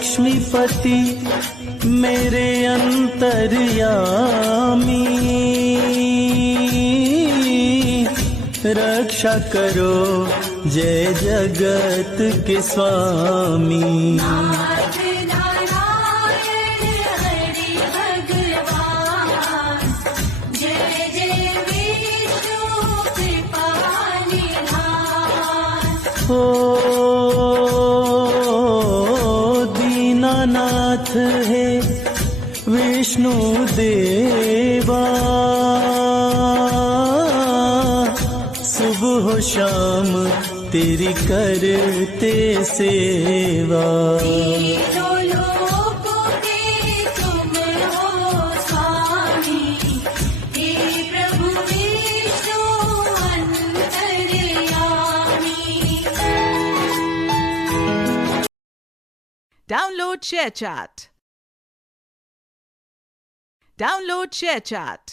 लक्ष्मीपति मेरे अंतर्यामी, रक्षा करो जय जगत के स्वामी। ओ दीनानाथ है विष्णु देवा, सुबह शाम तेरी करते सेवा। Download ShareChat.